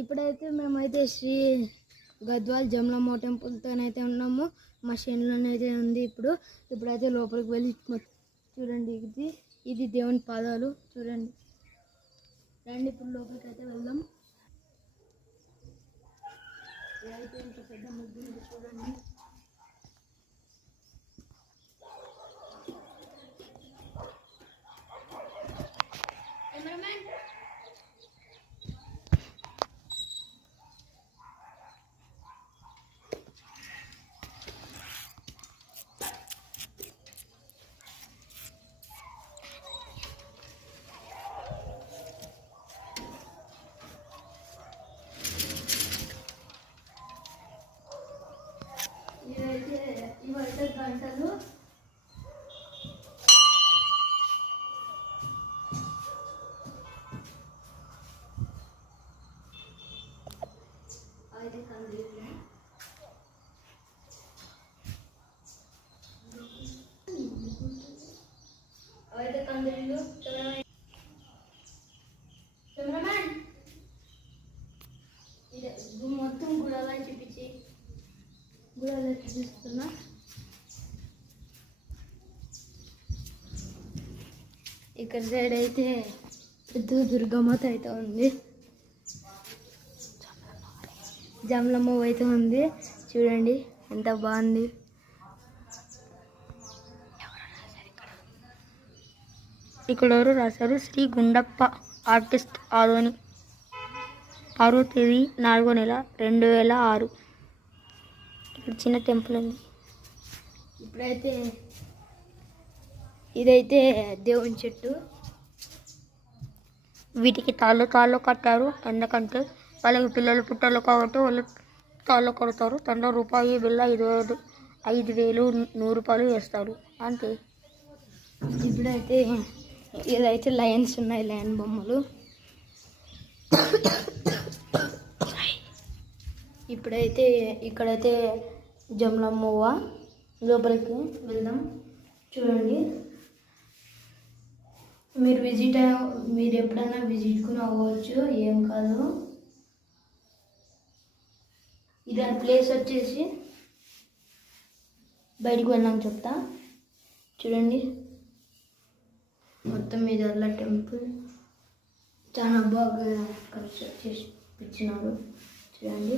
ఇప్పుడైతే మేమైతే శ్రీ గద్వాల్ జమలమ్మ టెంపుల్తోనైతే ఉన్నాము. మా చేనులోనైతే ఉంది. ఇప్పుడైతే లోపలికి వెళ్ళి చూడండి, ఇది దేవుని పాదాలు చూడండి. రండి ఇప్పుడు లోపలికి అయితే వెళ్దాం. ఇదైతే ఇంత పెద్ద ముగ్గు చూడండి. ఇవైతే గంటలు. అయితే కందిరీలు. అయితే కందిరీలు. కెమెరామ్యాన్ ఇది మొత్తం గుడాలని చూపించి గుడాలు చూపిస్తున్నా. ఇక్కడ సైడ్ అయితే పెద్ద దుర్గమ్మత అయితే ఉంది. జమలమ్మ అయితే ఉంది చూడండి, ఎంత బాగుంది. ఇక్కడ ఎవరు రాశారు? శ్రీ గుండప్ప ఆర్టిస్ట్ ఆదోని 6వ తేదీ 4వ నెల 2006. ఇక్కడ చిన్న టెంపుల్ ఉంది. ఇప్పుడైతే ఇదైతే దేవుని చెట్టు. వీటికి తాళ్ళు కట్టారు. ఎందుకంటే వాళ్ళకి పిల్లలు పుట్టారు కాబట్టి వాళ్ళు తాళ్ళు కడతారు. తండ్రి రూపాయి బిల్ల 5,000 100 వేస్తారు అంతే. ఇప్పుడైతే ఇదైతే లయన్స్ ఉన్నాయి, లయన్ బొమ్మలు. ఇప్పుడైతే ఇక్కడైతే జమలమ్మవ్వ. లోపలికి వెళ్దాం చూడండి. మీరు ఎప్పుడైనా విజిట్కుని అవ్వచ్చు, ఏం కాదు. ఇది ప్లేస్ వచ్చేసి బయటికి వెళ్ళాం చెప్తా చూడండి. మొత్తం మీద అలా టెంపుల్ చాలా బాగా కన్స్ట్రక్ట్ చేసి ఇచ్చినారు చూడండి.